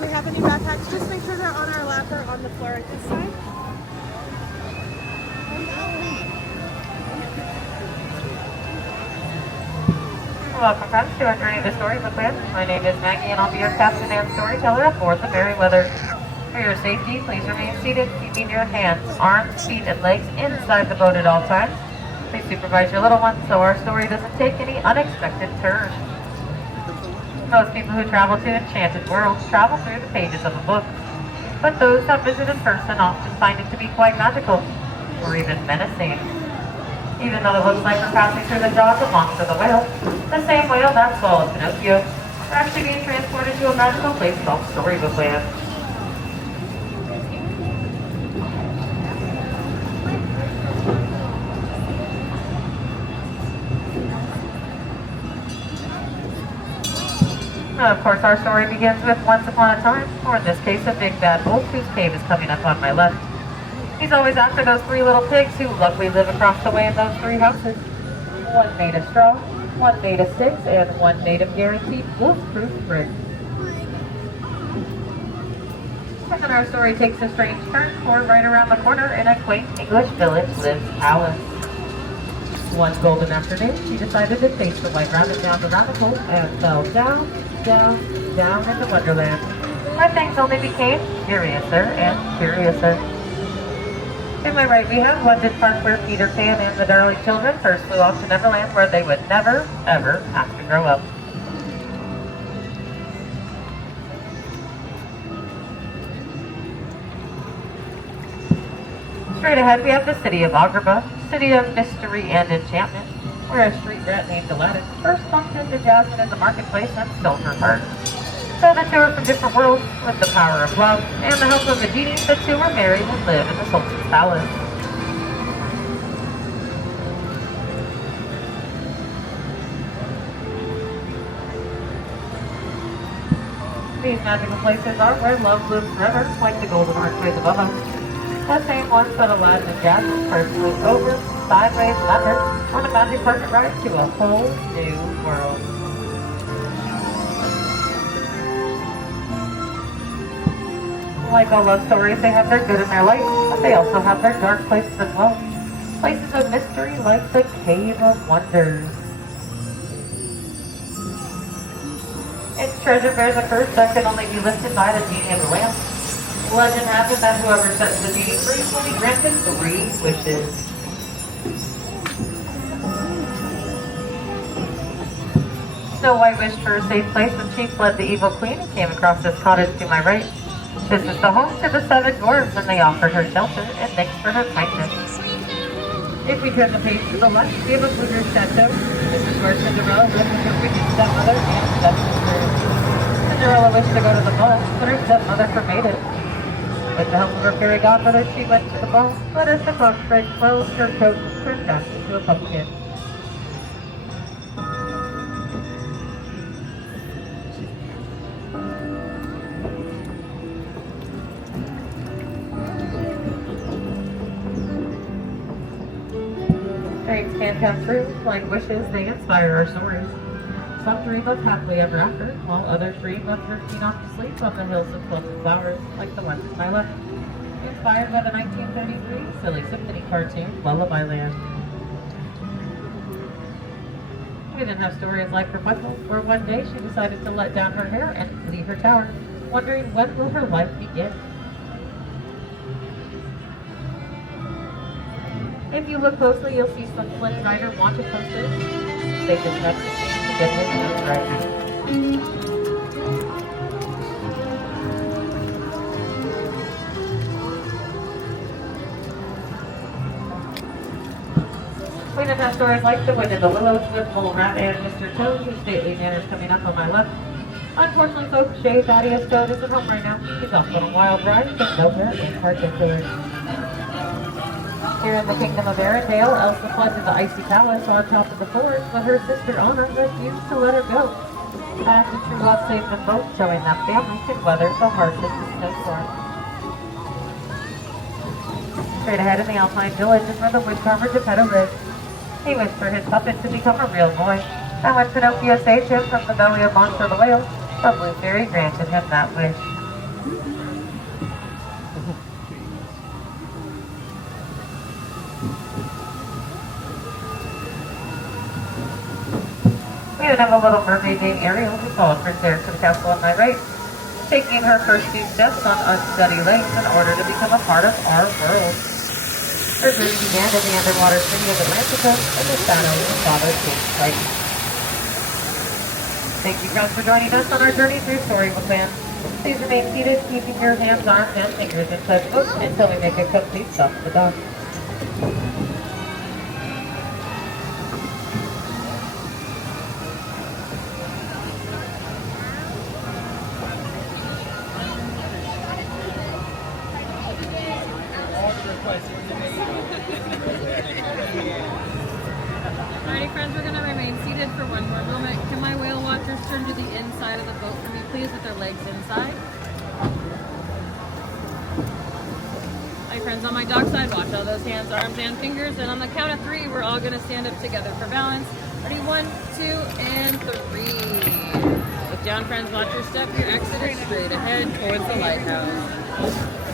we have any backpacks, just make sure they're on our lap or on the floor at this side. Welcome friends to our journey to Storybook Land. My name is Maggie and I'll be your captain and storyteller aboard the Merryweather. For your safety, please remain seated, keeping your hands, arms, feet, and legs inside the boat at all times. Please supervise your little ones so our story doesn't take any unexpected turns. Most people who travel to enchanted worlds travel through the pages of a book, but those that visit in person often find it to be quite magical, or even menacing. Even though it looks like we're passing through the jaws of monster the whale, the same whale that swallowed Pinocchio, we're actually being transported to a magical place called Storybook Land. Of course, our story begins with once upon a time, or in this case, a big bad wolf whose cave is coming up on my left. He's always after those three little pigs who luckily live across the way in those three houses. One made of straw, one made of sticks, and one made of guaranteed wolf-proof brick. And then our story takes a strange turn, for right around the corner in a quaint English village lives Alice. One golden afternoon, she decided to chase the white rabbit down the rabbit hole and fell down into Wonderland, where things only became curiouser and curiouser. To my right, we have London Park, where Peter Pan and the darling children first flew off to Neverland, where they would never, ever have to grow up. Straight ahead, we have the city of Agrabah, city of mystery and enchantment, where a street rat named Aladdin first bumped into Jasmine in the marketplace and stole her heart. So the two are from different worlds, with the power of love and the help of a genie, the two are married and live in the Sultan's palace. These magical places are where love lives forever, like the golden archways above us. The same ones that Aladdin and Jasmine first flew over, sideways, and under, on a magic carpet ride to a whole new world. Like all love stories, they have their good and their light, but they also have their dark places as well. Places of mystery like the Cave of Wonders. Its treasure bears a curse that can only be lifted by the genie of the lamp. Legend has it that whoever sets the genie free will be granted 3 wishes. Snow White wished for a safe place when she fled the evil queen and came across this cottage to my right. This is the home to the 7 dwarves, and they offered her shelter and thanks for her kindness. If we turn the page to the left, we have a Blueberry Chateau. This is where Cinderella lived with her wicked stepmother and stepsister. Cinderella wished to go to the ball, but her stepmother forbade it. With the help of her fairy godmother, she went to the ball, but as the clock struck 12, her coat turned back into a pumpkin. Dreams can come true, like wishes, they inspire our stories. Some dream of happily ever after, while others dream of drifting off to sleep on the hills of pleasant flowers, like the ones to my left. Inspired by the 1933 Silly Symphony cartoon, Lullaby Land. We then have stories like Rapunzel, where one day she decided to let down her hair and leave her tower, wondering when will her life begin. If you look closely, you'll see some Flynn Rider wanted posters. They just have to change to get this nose right. We then have stories like The Wind in the Willows with Mole Rat and Mr. Toad, whose stately manners coming up on my left. Unfortunately, folks, Jay Thaddeus Toad isn't home right now. He's off on a wild ride in nowhere in particular. Here in the Kingdom of Arendelle, Elsa fled to the icy palace on top of the forest, but her sister Anna refused to let her go. And the true love saved them both, showing that family can weather the harshest of snowstorms. Straight ahead in the Alpine village is where the woodcarver Geppetto lives. He wished for his puppet to become a real boy, and when Pinocchio saved him from the belly of Monster the Whale, the Blue Fairy granted him that wish. We even have a little mermaid named Ariel who followed Prince Eric to the castle on my right, taking her first few steps on unsteady legs in order to become a part of our world. Her journey began in the underwater city of Atlantica in the shadow of Father King Triton. Thank you, friends, for joining us on our journey through Storybook Land. Please remain seated, keeping your hands, arms, and fingers inside the book until we make a complete stop at the dock. Alrighty, friends, we're going to remain seated for one more moment. Can my whale watchers turn to the inside of the boat for me, please, with their legs inside? Alright, friends, on my dock side, watch all those hands, arms, and fingers. And on the count of 3, we're all going to stand up together for balance. Ready? 1, 2, and 3. Look down, friends, watch your step. Your exit is straight ahead towards the lighthouse.